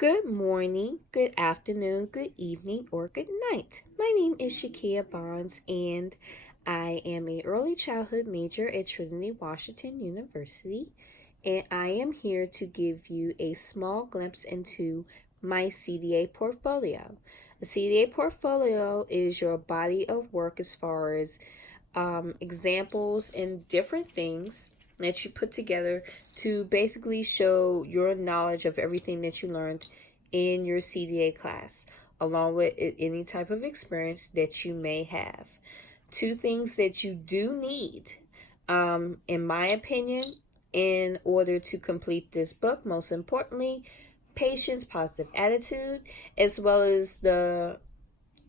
Good morning, good afternoon, good evening, or good night. My name is Shakia Bonds, and I am a early childhood major at Trinity Washington University, and I am here to give you a small glimpse into my CDA portfolio. A CDA portfolio is your body of work as far as examples and different things that you put together to basically show your knowledge of everything that you learned in your CDA class, along with any type of experience that you may have. Two things that you do need, in my opinion, in order to complete this book, most importantly, patience, positive attitude, as well as the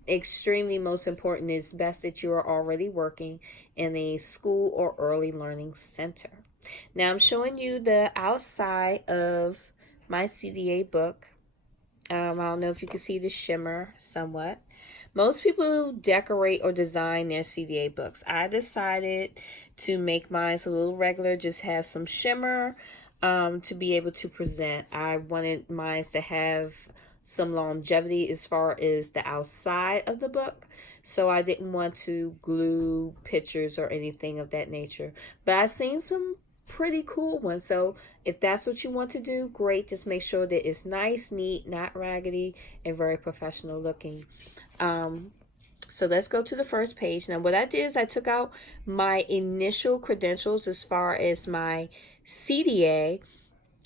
extremely most important is best that you are already working in a school or early learning center. Now I'm showing you the outside of my CDA book. I don't know if you can see the shimmer somewhat. Most people decorate or design their CDA books. I decided to make mine a little regular, just have some shimmer to be able to present. I wanted mine to have some longevity as far as the outside of the book, so I didn't want to glue pictures or anything of that nature. But I've seen some pretty cool ones, so if that's what you want to do, great. Just make sure that it's nice, neat, not raggedy, and very professional looking. So let's go to the first page. Now what I did is I took out my initial credentials as far as my CDA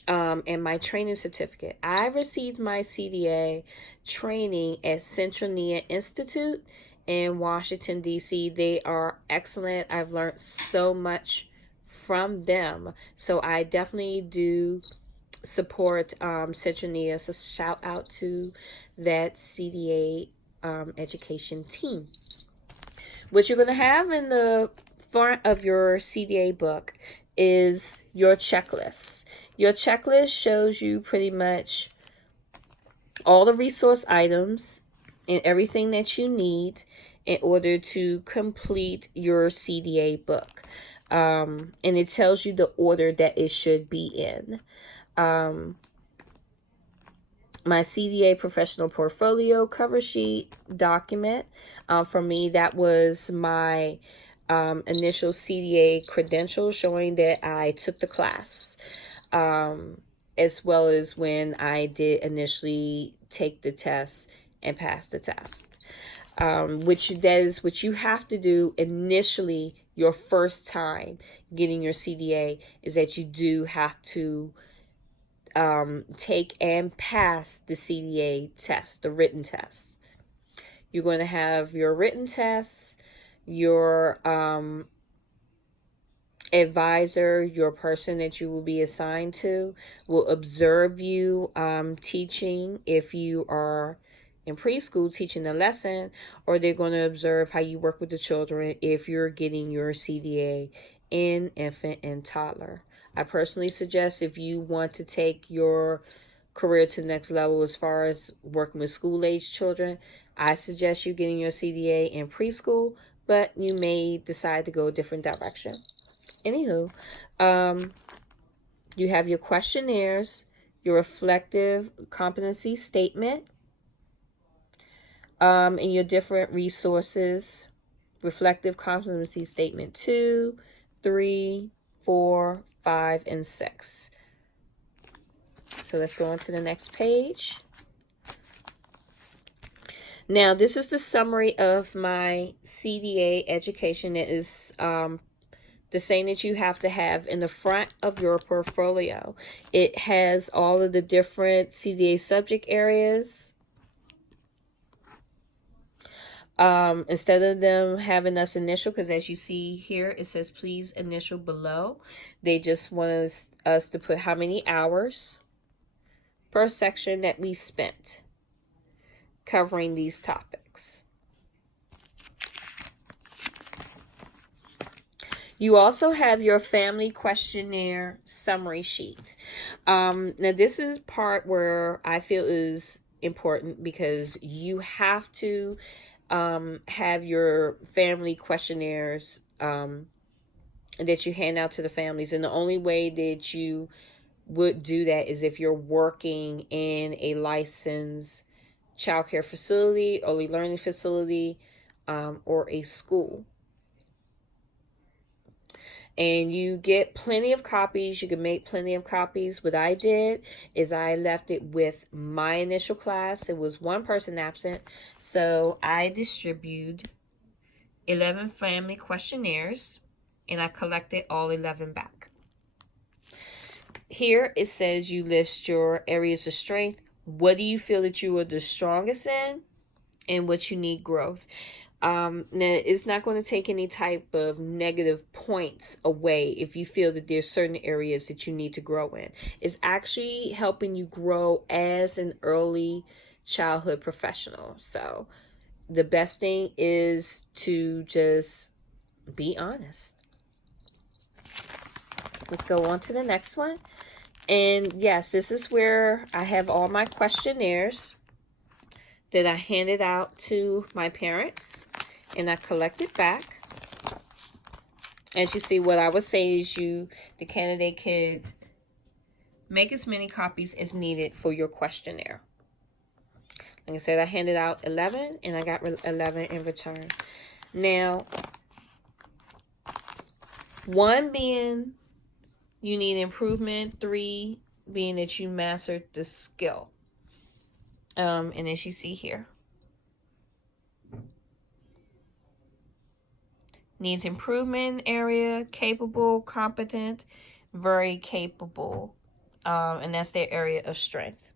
and my training certificate. I received my CDA training at Central NIA Institute in Washington, D.C. They are excellent. I've learned so much from them. So I definitely do support Central NIA. So shout out to that CDA education team. What you're going to have in the front of your CDA book is your checklist. Your checklist shows you pretty much all the resource items and everything that you need in order to complete your CDA book. And it tells you the order that it should be in. My CDA professional portfolio cover sheet document. For me, that was my initial CDA credentials showing that I took the class, as well as when I did initially take the test and pass the test. Which that is what you have to do initially, your first time getting your CDA, is that you do have to take and pass the CDA test, the written test. You're going to have your written test, your advisor, your person that you will be assigned to, will observe you teaching if you are in preschool teaching the lesson, or they're going to observe how you work with the children if you're getting your CDA in infant and toddler. I personally suggest, if you want to take your career to the next level as far as working with school-age children, I suggest you getting your CDA in preschool, but you may decide to go a different direction. Anywho, you have your questionnaires, your reflective competency statement, and your different resources. Reflective competency statement 2, 3, 4, 5, and 6. So let's go on to the next page. Now, this is the summary of my CDA education. It is the same that you have to have in the front of your portfolio. It has all of the different CDA subject areas. Instead of them having us initial, because as you see here, it says please initial below. They just want us to put how many hours per section that we spent covering these topics. You also have your family questionnaire summary sheet. Now this is part where I feel is important, because you have to have your family questionnaires that you hand out to the families, and the only way that you would do that is if you're working in a licensed child care facility, early learning facility, or a school. And you get plenty of copies. You can make plenty of copies. What I did is I left it with my initial class. It was one person absent. So I distributed 11 family questionnaires, and I collected all 11 back. Here it says you list your areas of strength. What do you feel that you are the strongest in, and what you need growth? Now, it's not going to take any type of negative points away if you feel that there's certain areas that you need to grow in. It's actually helping you grow as an early childhood professional. So the best thing is to just be honest. Let's go on to the next one. And yes, this is where I have all my questionnaires that I handed out to my parents, and I collected back. As you see, what I was saying is the candidate could make as many copies as needed for your questionnaire. Like I said, I handed out 11, and I got 11 in return. Now, 1 being you need improvement, 3 being that you mastered the skill. And as you see here, needs improvement area, capable, competent, very capable, and that's their area of strength.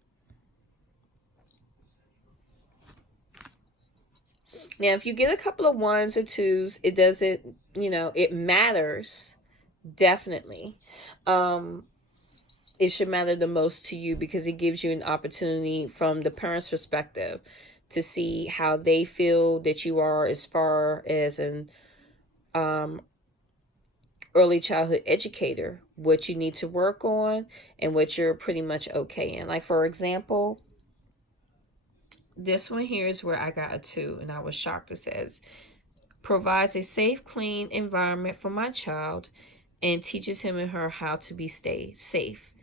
Now, if you get a couple of 1s or 2s, it doesn't, it matters, definitely. It should matter the most to you because it gives you an opportunity from the parent's perspective to see how they feel that you are as far as an early childhood educator, what you need to work on and what you're pretty much okay in. Like, for example, this one here is where I got a 2, and I was shocked. It says, provides a safe, clean environment for my child and teaches him and her how to stay safe.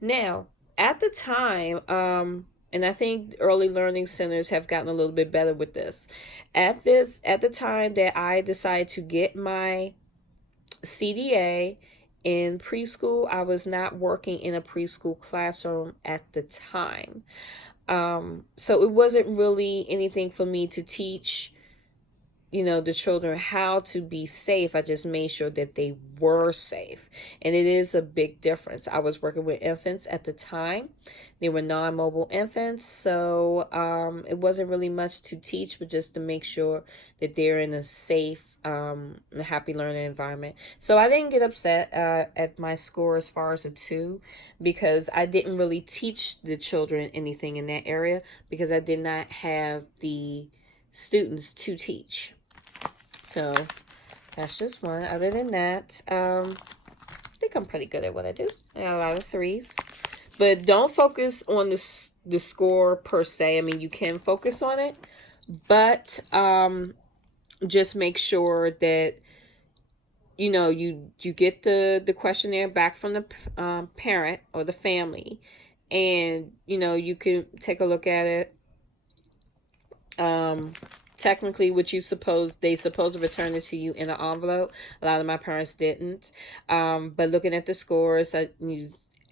Now, at the time, and I think early learning centers have gotten a little bit better with this. At the time that I decided to get my CDA in preschool, I was not working in a preschool classroom at the time. So it wasn't really anything for me to teach, the children how to be safe. I just made sure that they were safe. And it is a big difference. I was working with infants at the time. They were non-mobile infants. So it wasn't really much to teach, but just to make sure that they're in a safe, happy learning environment. So I didn't get upset at my score as far as a 2 because I didn't really teach the children anything in that area because I did not have the students to teach. So that's just one. Other than that, I think I'm pretty good at what I do. I got a lot of 3s. But don't focus on the score per se. I mean, you can focus on it. But just make sure that, you get the questionnaire back from the parent or the family. And, you can take a look at it. Technically, they supposed to return it to you in an envelope. A lot of my parents didn't. But looking at the scores,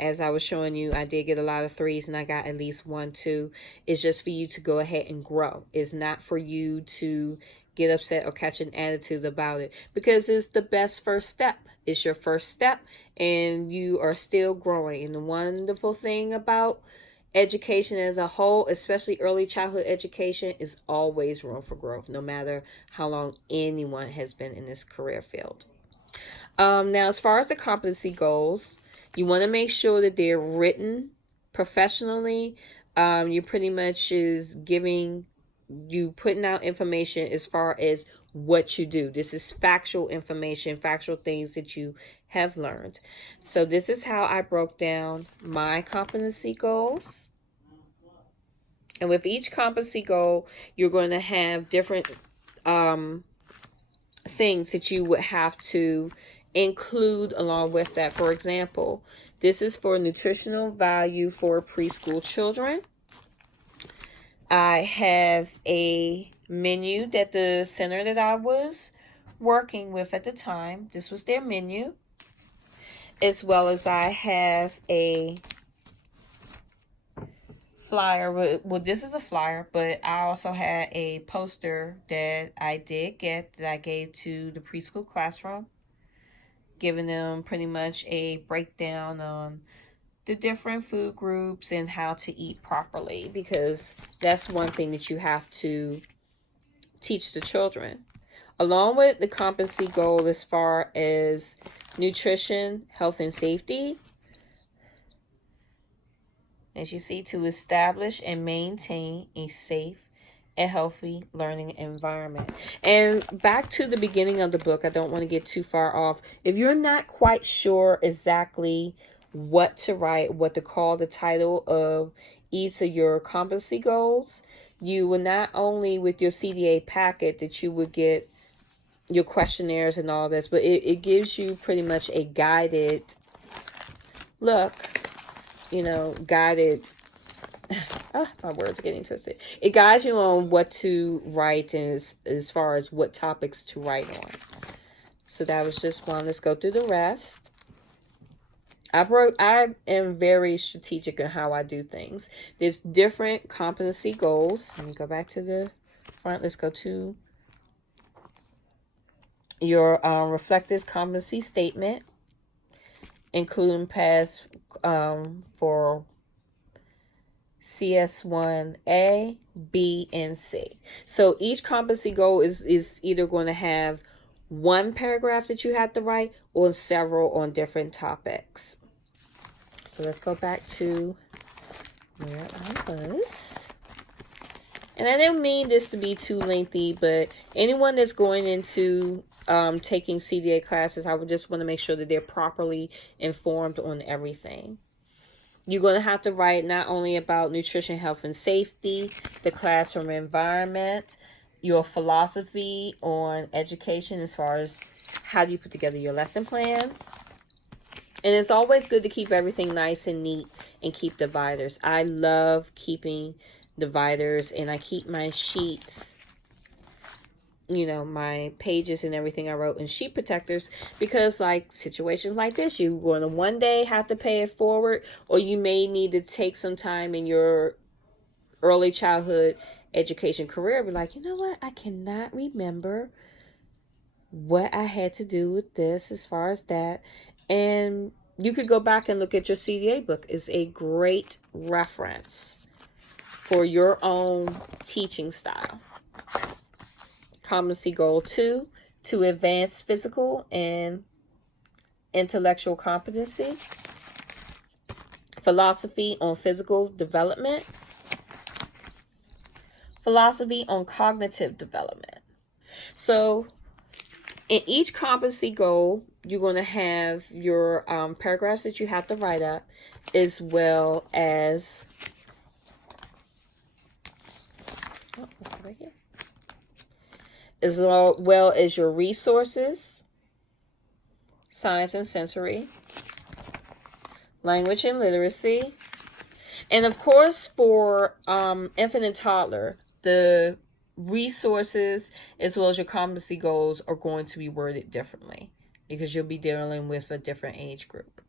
as I was showing you, I did get a lot of 3s and I got at least 1, 2. It's just for you to go ahead and grow. It's not for you to get upset or catch an attitude about it because it's the best first step. It's your first step and you are still growing. And the wonderful thing about education as a whole, especially early childhood education, is always room for growth, no matter how long anyone has been in this career field. Now, as far as the competency goals, you want to make sure that they're written professionally. You pretty much is putting out information as far as what you do. This is factual information, factual things that you have learned. So this is how I broke down my competency goals. And with each competency goal, you're going to have different things that you would have to include along with that. For example, This is for nutritional value for preschool children. I have a menu that the center that I was working with at the time, this was their menu, as well as I have a flyer. Well, this is a flyer, but I also had a poster that I did get that I gave to the preschool classroom, giving them pretty much a breakdown on the different food groups and how to eat properly, because that's one thing that you have to teach the children, along with the competency goal as far as nutrition, health, and safety. As you see, to establish and maintain a safe and healthy learning environment. And back to the beginning of the book, I don't want to get too far off. If you're not quite sure exactly what to write, what to call the title of each of your competency goals, you will not only with your CDA packet that you would get your questionnaires and all this, but it gives you pretty much a guided look, guided, my words are getting twisted. It guides you on what to write and as far as what topics to write on. So that was just one. Let's go through the rest. I am very strategic in how I do things. There's different competency goals. Let me go back to the front. Let's go to your reflective competency statement, including past for CS1A, B, and C. So each competency goal is either going to have one paragraph that you have to write or several on different topics. So let's go back to where I was. And I didn't mean this to be too lengthy, but anyone that's going into taking CDA classes, I would just want to make sure that they're properly informed on everything. You're going to have to write not only about nutrition, health, and safety, the classroom environment, your philosophy on education as far as how do you put together your lesson plans. And it's always good to keep everything nice and neat and keep dividers. I love keeping dividers, and I keep my sheets, my pages and everything I wrote in sheet protectors, because like situations like this, you're going to one day have to pay it forward, or you may need to take some time in your early childhood education career, be like, you know what, I cannot remember what I had to do with this as far as that. And you could go back and look at your CDA book. It's a great reference for your own teaching style. Competency goal 2, to advance physical and intellectual competency. Philosophy on physical development. Philosophy on cognitive development. So in each competency goal, you're going to have your paragraphs that you have to write up, as well as right here, as well as your resources, science and sensory, language and literacy, and of course for infant and toddler, the resources as well as your competency goals are going to be worded differently because you'll be dealing with a different age group.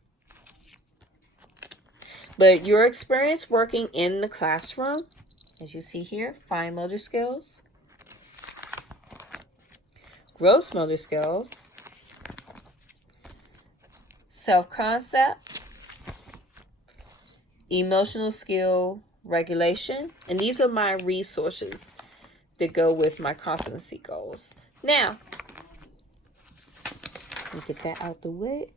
But your experience working in the classroom, as you see here, fine motor skills, gross motor skills, self-concept, emotional skill regulation, and these are my resources that go with my competency goals. Now, let me get that out the way.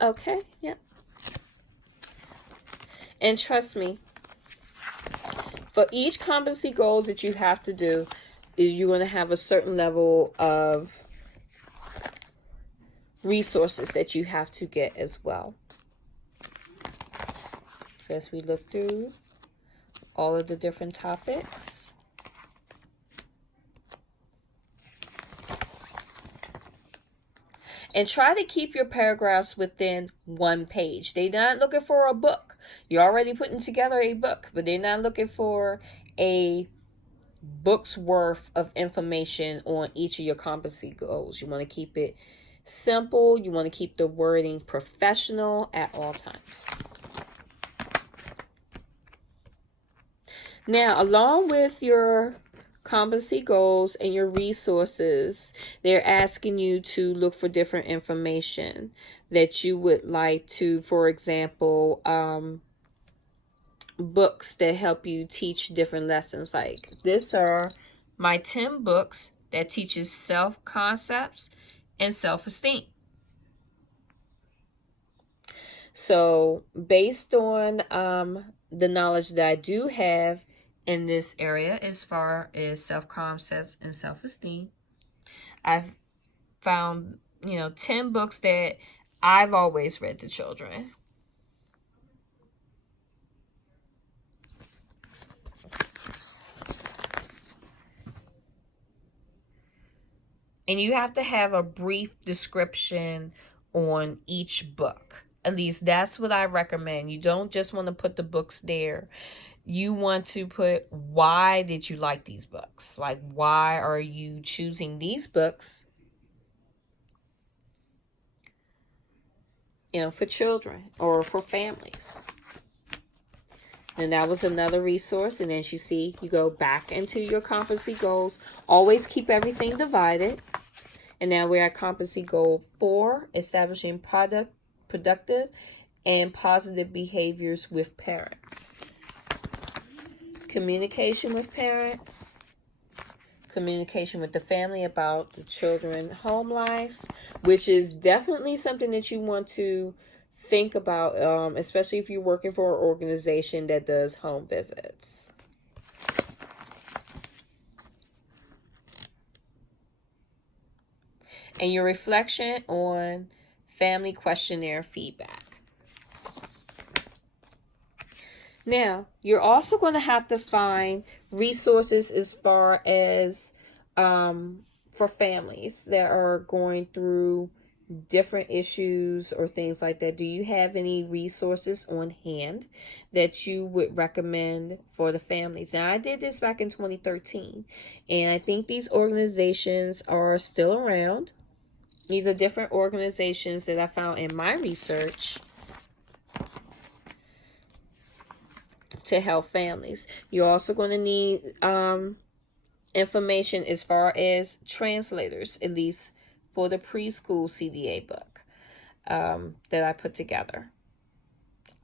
Okay, yep. And trust me, for each competency goals that you have to do, you're going to have a certain level of resources that you have to get as well. So as we look through all of the different topics, And try to keep your paragraphs within one page. They're not looking for a book. You're already putting together a book, but they're not looking for a book's worth of information on each of your competency goals. You want to keep it simple. You want to keep the wording professional at all times. Now, along with your competency goals and your resources, they're asking you to look for different information that you would like to, for example, books that help you teach different lessons. Like, these are my 10 books that teaches self-concepts and self-esteem. So based on the knowledge that I do have in this area as far as self-concepts and self-esteem, I've found 10 books that I've always read to children. And you have to have a brief description on each book. At least that's what I recommend. You don't just want to put the books there. You want to put, why did you like these books? Like, why are you choosing these books, for children or for families? And that was another resource. And as you see, you go back into your competency goals. Always keep everything divided. And now we're at competency goal 4, establishing productive and positive behaviors with parents. Communication with parents. Communication with the family about the children home life, which is definitely something that you want to think about, especially if you're working for an organization that does home visits. And your reflection on family questionnaire feedback. Now, you're also going to have to find resources as far as for families that are going through different issues or things like that. Do you have any resources on hand that you would recommend for the families? Now, I did this back in 2013, and I think these organizations are still around. These are different organizations that I found in my research to help families. You're also going to need information as far as translators, at least for the preschool CDA book that I put together.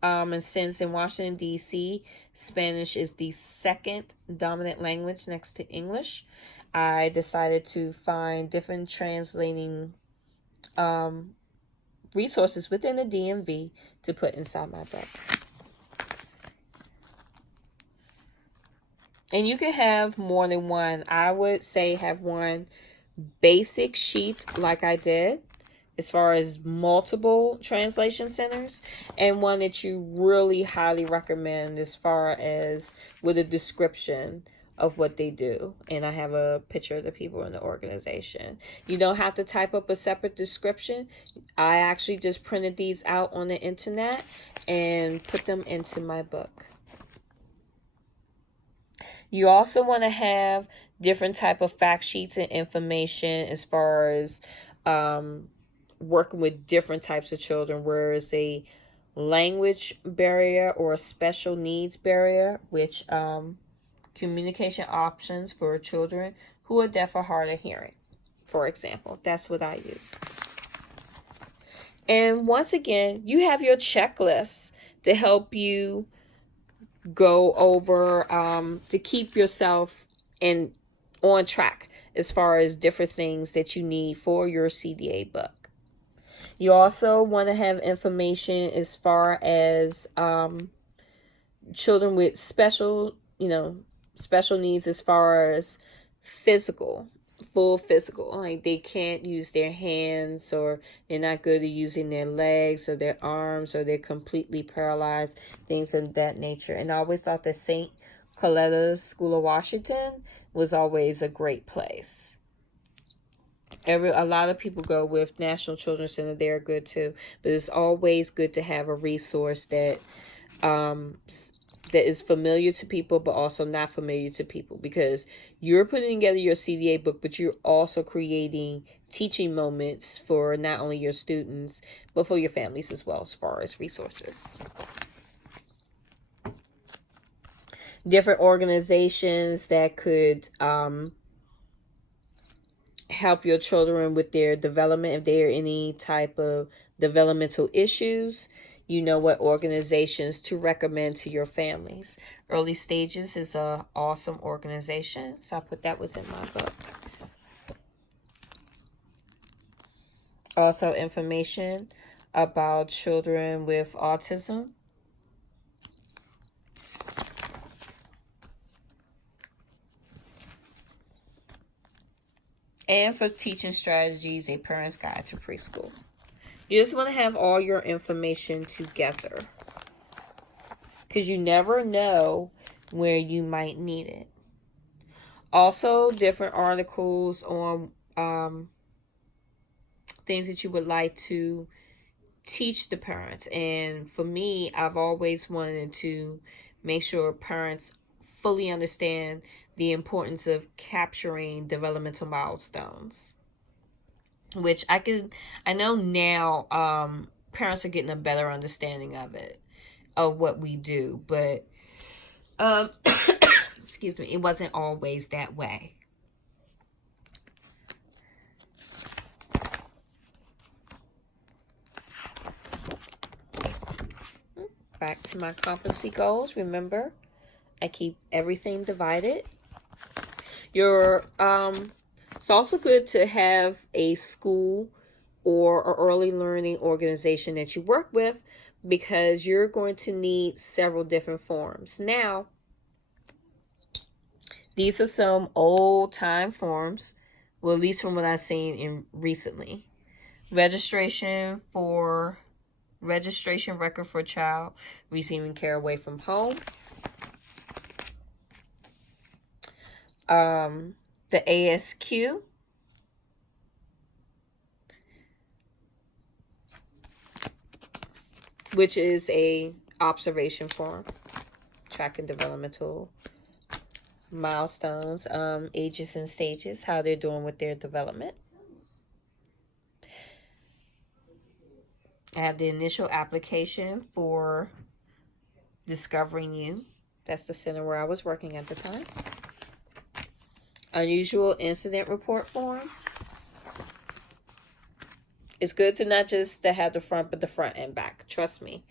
And since in Washington, D.C., Spanish is the second dominant language next to English, I decided to find different translating resources within the DMV to put inside my book. And you can have more than one. I would say have one basic sheet like I did as far as multiple translation centers, and one that you really highly recommend as far as with a description of what they do. And I have a picture of the people in the organization. You don't have to type up a separate description. I actually just printed these out on the internet and put them into my book. You also want to have different type of fact sheets and information as far as working with different types of children, where is a language barrier or a special needs barrier, which communication options for children who are deaf or hard of hearing, for example. That's what I use. And once again, you have your checklist to help you go over to keep yourself on track as far as different things that you need for your CDA book. You also want to have information as far as children with special needs as far as full physical, like they can't use their hands, or they're not good at using their legs or their arms, or they're completely paralyzed, things of that nature. And I always thought that St. Coletta's School of Washington was always a great place. A lot of people go with National Children's Center. They're good too, but it's always good to have a resource that that is familiar to people, but also not familiar to people, because you're putting together your CDA book, but you're also creating teaching moments for not only your students, but for your families as well, as far as resources. Different organizations that could help your children with their development. If there are any type of developmental issues, you know what organizations to recommend to your families. Early Stages is a awesome organization, so I put that within my book. Also, information about children with autism. And for teaching strategies, A Parent's Guide to Preschool. You just want to have all your information together, because you never know where you might need it. Also, different articles on things that you would like to teach the parents. And for me, I've always wanted to make sure parents fully understand the importance of capturing developmental milestones, which I know now parents are getting a better understanding of it, of what we do, but excuse me, it wasn't always that way. Back to my competency goals. Remember, I keep everything divided. It's also good to have a school or an early learning organization that you work with, because you're going to need several different forms. Now, these are some old time forms, well, at least from what I've seen in recently. Registration record for a child receiving care away from home. The ASQ. Which is a observation form, tracking developmental milestones, ages and stages, how they're doing with their development. I have the initial application for Discovering You. That's the center where I was working at the time. Unusual incident report form. It's good to not just to have the front, but the front and back. Trust me.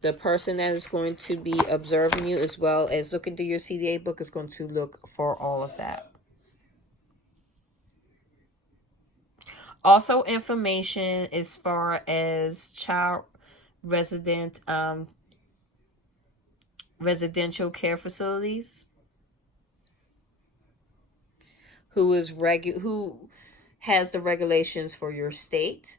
The person that is going to be observing you, as well as looking through your CDA book, is going to look for all of that. Also, information as far as child residential care facilities. Who has the regulations for your state.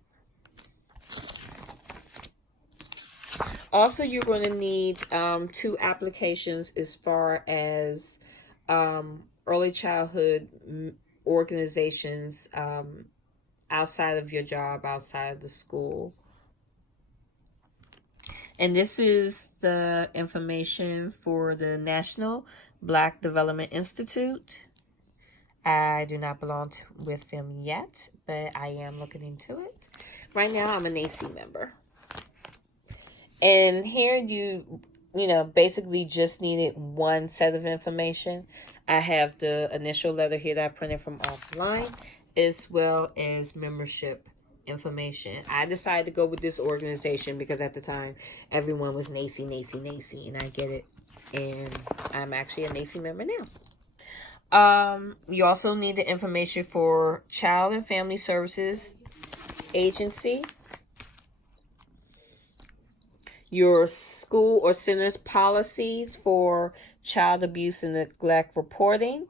Also, you're going to need 2 applications as far as early childhood organizations outside of your job, outside of the school. And this is the information for the National Black Development Institute. I do not belong with them yet, but I am looking into it. Right now, I'm a NACCE member. And here you basically just needed one set of information. I have the initial letter here that I printed from offline, as well as membership information. I decided to go with this organization because at the time, everyone was NACCE, and I get it. And I'm actually a NACCE member now. You also need the information for Child and Family Services Agency. Your school or center's policies for child abuse and neglect reporting.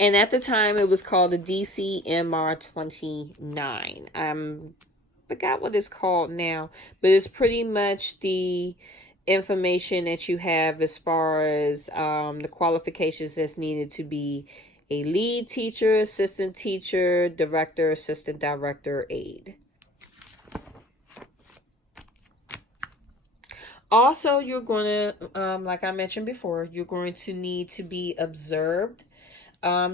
And at the time, it was called the DCMR 29. Forgot what it's called now, but it's pretty much the information that you have as far as the qualifications that's needed to be a lead teacher, assistant teacher, director, assistant director, aide. Also, you're going to, like I mentioned before, you're going to need to be observed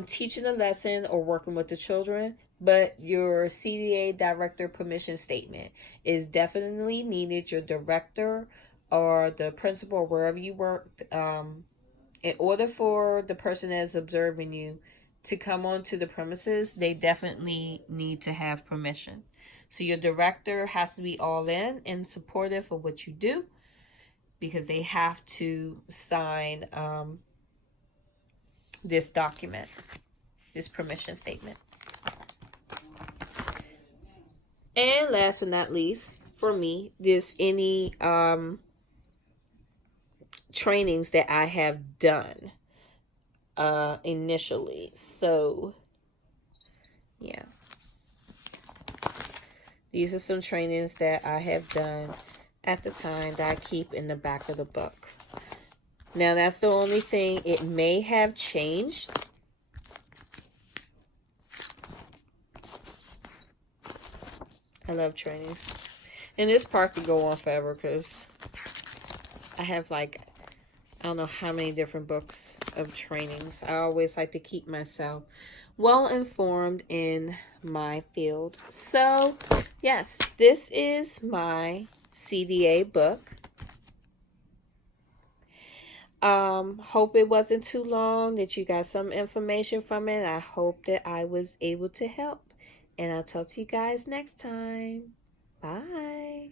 teaching a lesson or working with the children, but your CDA director permission statement is definitely needed. Your director or the principal, wherever you work, in order for the person that's observing you to come onto the premises, they definitely need to have permission. So your director has to be all in and supportive of what you do, because they have to sign this document, this permission statement. And last but not least, for me, there's any trainings that I have done initially. So yeah, these are some trainings that I have done at the time that I keep in the back of the book. Now, that's the only thing. It may have changed. I love trainings. And this part could go on forever because I have like, I don't know how many different books of trainings. I always like to keep myself well informed in my field. So, yes, this is my CDA book. Hope it wasn't too long, that you got some information from it. I hope that I was able to help. And I'll talk to you guys next time. Bye.